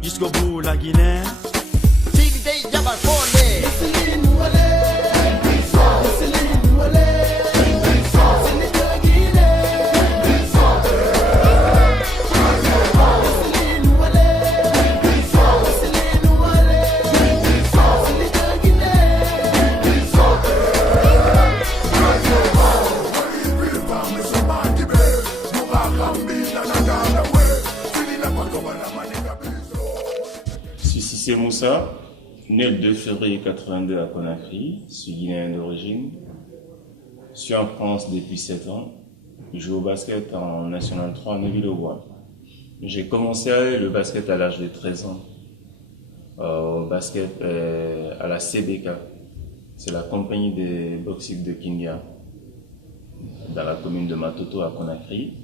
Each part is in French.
Jusqu'au bout la Guinée. C'est Moussa, né le 2 février 82 à Conakry, je suis guinéen d'origine. Je suis en France depuis 7 ans. Je joue au basket en National 3 à Neuville-aux-Bois. J'ai commencé le basket à l'âge de 13 ans. Au basket à la CBK, c'est la compagnie des boxing de Kindia, dans la commune de Matoto à Conakry.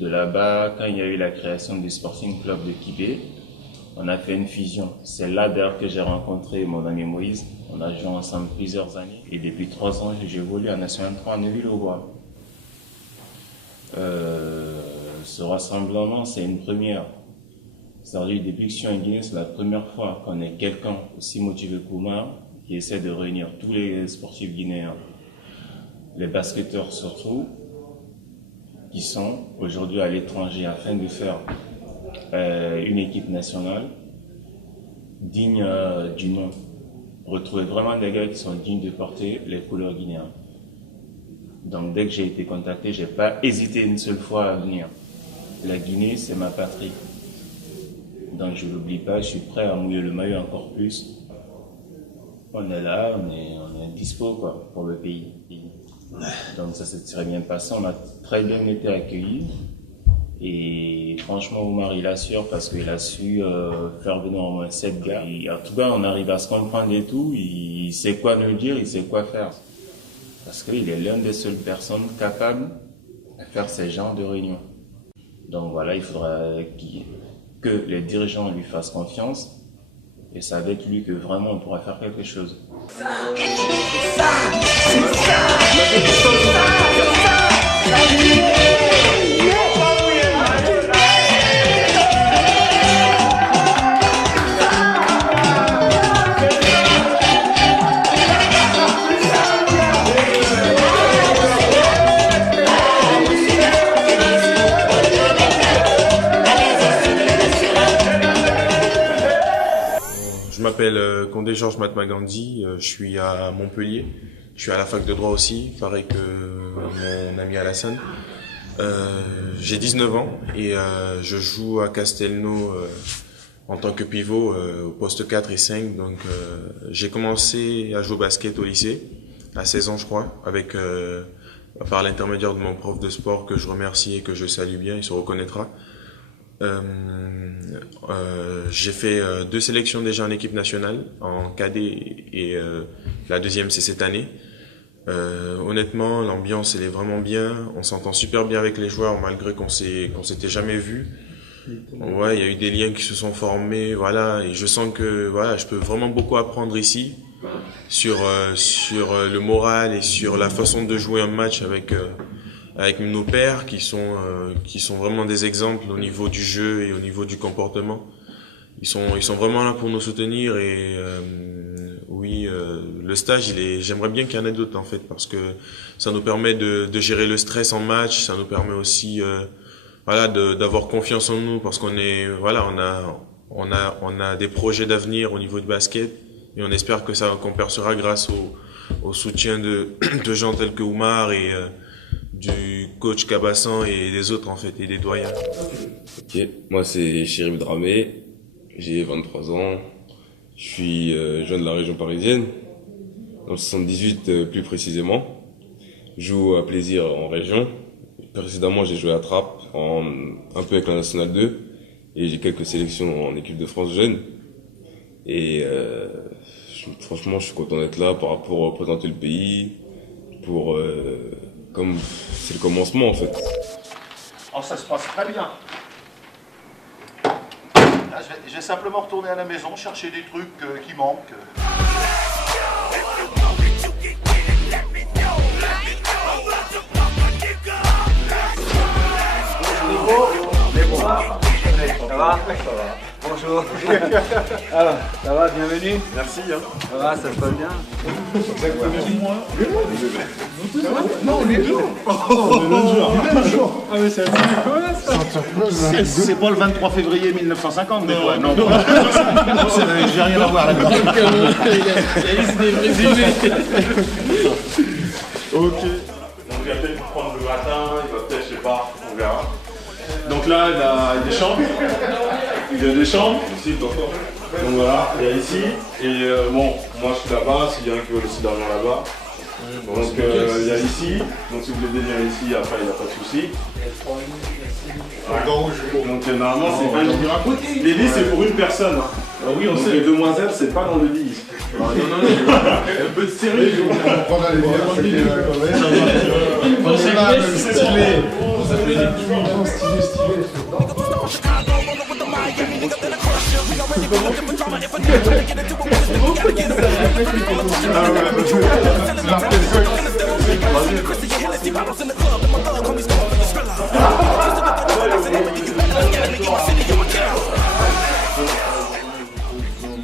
De là-bas, quand il y a eu la création du Sporting Club de Kibé, on a fait une fusion. C'est là d'ailleurs que j'ai rencontré mon ami Moïse. On a joué ensemble plusieurs années. Et depuis 3 ans, j'ai évolué à National 3 à Neuville-aux-Bois. Ce rassemblement, c'est une première. C'est-à-dire, depuis que je suis en Guinée, c'est la première fois qu'on ait quelqu'un aussi motivé qu'Oumar qui essaie de réunir tous les sportifs guinéens, les basketteurs surtout, qui sont aujourd'hui à l'étranger afin de faire une équipe nationale digne du nom. Retrouver vraiment des gars qui sont dignes de porter les couleurs guinéennes. Donc dès que j'ai été contacté, j'ai pas hésité une seule fois à venir. La Guinée, c'est ma patrie. Donc je l'oublie pas, je suis prêt à mouiller le maillot encore plus. On est là, on est dispo quoi, pour le pays. Donc ça s'est très bien passé, on a très bien été accueillis. Et franchement, Oumar, il assure parce qu'il a su faire venir au moins 7 gars. Et en tout cas, on arrive à se comprendre et tout. Il sait quoi nous dire, il sait quoi faire. Parce qu'il est l'une des seules personnes capables de faire ces genres de réunions. Donc voilà, il faudra que les dirigeants lui fassent confiance. Et c'est avec lui que vraiment on pourra faire quelque chose. Je m'appelle Condé Georges Mahatma-Gandhi, je suis à Montpellier, je suis à la fac de droit aussi, pareil que mon ami Alassane. J'ai 19 ans et je joue à Castelnau en tant que pivot au poste 4 et 5. Donc j'ai commencé à jouer au basket au lycée à 16 ans je crois, avec par l'intermédiaire de mon prof de sport que je remercie et que je salue bien, il se reconnaîtra. J'ai fait 2 sélections déjà en équipe nationale, en cadet et la deuxième c'est cette année. Honnêtement, l'ambiance elle est vraiment bien, on s'entend super bien avec les joueurs malgré qu'on s'était jamais vu. Ouais, il y a eu des liens qui se sont formés, voilà, et je sens que voilà, je peux vraiment beaucoup apprendre ici sur le moral et sur la façon de jouer un match avec nos pairs qui sont vraiment des exemples au niveau du jeu et au niveau du comportement. Ils sont vraiment là pour nous soutenir et oui, le stage j'aimerais bien qu'il y en ait d'autres en fait parce que ça nous permet de gérer le stress en match, ça nous permet aussi voilà d'avoir confiance en nous parce qu'on est voilà, on a des projets d'avenir au niveau du basket et on espère que qu'on percera grâce au soutien de gens tels que Oumar et du coach Cabassan et des autres en fait, et des doyens. Ok, moi c'est Chérif Dramé, j'ai 23 ans, je suis jeune de la région parisienne, dans le 78 plus précisément. Je joue à Plaisir en région. Précédemment j'ai joué à Trappes, un peu avec la Nationale 2, et j'ai quelques sélections en équipe de France jeune. Et franchement je suis content d'être là pour représenter le pays, comme c'est le commencement en fait. Oh, ça se passe très bien. Là, je vais simplement retourner à la maison, chercher des trucs qui manquent. Ça va? Bonjour. Alors, ça va, bienvenue. Merci. Ça va, ça se passe bien. Non, on est deux. Ah mais c'est pas le 23 février 1950, mais quoi? Non, j'ai rien à voir là-dedans. Ok. Donc il va peut-être prendre le matin, il va peut-être, je sais pas, on verra. Donc là, il y a des chambres. Il y a des chambres ici, donc voilà, il y a ici. Et bon, moi je suis là-bas, s'il y a un qui veut aussi dormir là-bas. Donc il y a ici, donc si vous voulez venir ici, après il n'y a pas de souci. Ouais. Donc normalement c'est un lit. Les lits c'est pour une personne. Hein. Ah oui, on sait. Les demoiselles c'est pas dans le lit. Ah, non, un peu de série. On prendra les biens.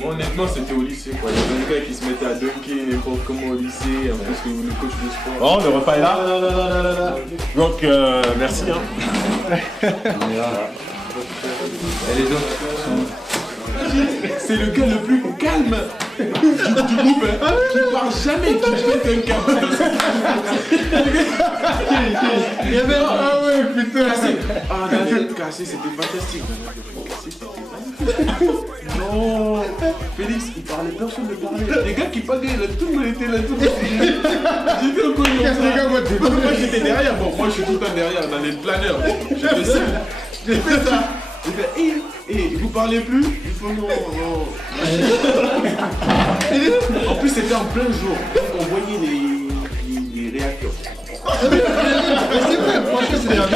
Honnêtement, c'était au lycée quoi. Il y avait un gars qui se mettait à dunker n'importe comment au lycée, en plus que le coach de sport. Bon, le repas est là. Donc, merci. Hein. Et les autres C'est le gars le plus calme du groupe, hein, qui parle jamais, qui fait un câble. Il y avait ah ouais, putain. Cassé, c'était fantastique. Non, Félix, il parlait, personne ne parlait. Les gars qui parlaient, tout le monde était là, tout le monde. J'étais au coin. Moi j'étais derrière, bon, moi je suis tout le temps derrière dans les planeurs. J'ai fait ça. J'ai fait, vous parlez plus? Il faut non. En plus c'était en plein jour, donc on voyait les réacteurs. C'est vrai, franchement c'est bien.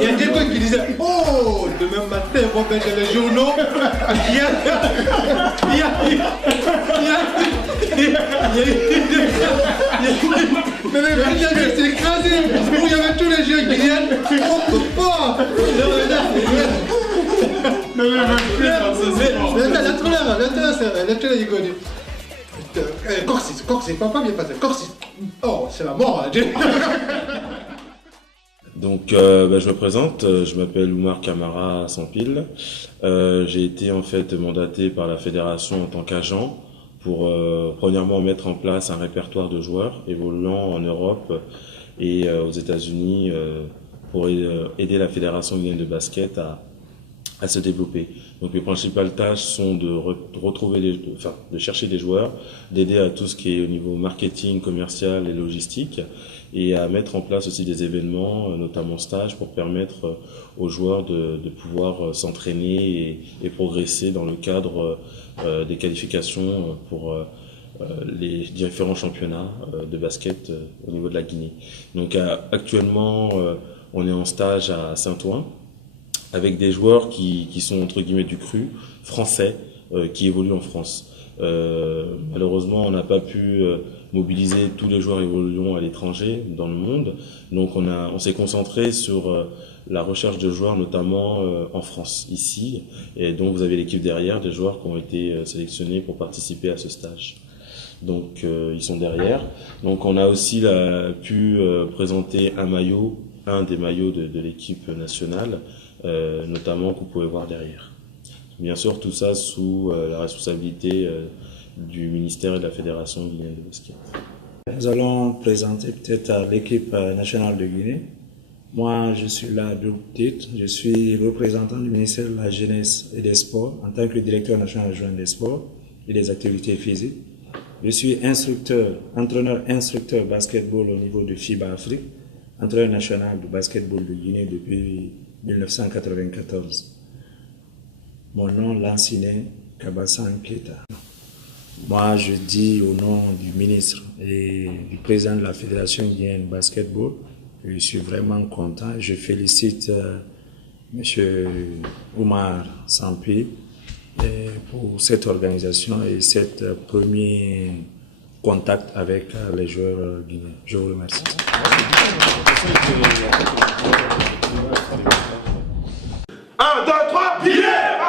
Il y a quelqu'un qui disait oh, demain matin, on va faire les journaux. C'est écrasé. Il y avait tous les jeux qui viennent. On peut pas. Corsi, papa bien passé. Corsi. Oh, c'est la mort. Donc, je me présente, je m'appelle Oumar Kamara Sampil. J'ai été en fait mandaté par la fédération en tant qu'agent pour premièrement mettre en place un répertoire de joueurs évoluant en Europe et aux États-Unis pour aider la fédération guinéenne de basket à se développer. Donc les principales tâches sont de de chercher des joueurs, d'aider à tout ce qui est au niveau marketing, commercial et logistique, et à mettre en place aussi des événements, notamment stages, pour permettre aux joueurs de pouvoir s'entraîner et progresser dans le cadre des qualifications pour les différents championnats de basket au niveau de la Guinée. Donc actuellement, on est en stage à Saint-Ouen, avec des joueurs qui sont entre guillemets du cru, français, qui évoluent en France. Malheureusement, on n'a pas pu mobiliser tous les joueurs évoluant à l'étranger, dans le monde. Donc on s'est concentré sur la recherche de joueurs, notamment en France, ici. Et donc vous avez l'équipe derrière, des joueurs qui ont été sélectionnés pour participer à ce stage. Donc ils sont derrière. Donc on a aussi pu présenter un des maillots de l'équipe nationale, notamment que vous pouvez voir derrière. Bien sûr, tout ça sous la responsabilité du ministère et de la Fédération guinéenne de basket. Nous allons présenter peut-être l'équipe nationale de Guinée. Moi, je suis là à double titre. Je suis représentant du ministère de la Jeunesse et des Sports en tant que directeur national adjoint des sports et des activités physiques. Je suis entraîneur-instructeur basketball au niveau de FIBA Afrique, entraîneur national de basketball de Guinée depuis 1994. Mon nom, Lanciné Kabassan Keita. Moi, je dis au nom du ministre et du président de la Fédération guinéenne de basketball Je suis vraiment content. Je félicite M. Oumar Sampi pour cette organisation et cet premier contact avec les joueurs guinéens. Je vous remercie. Un, deux, trois, Guinée!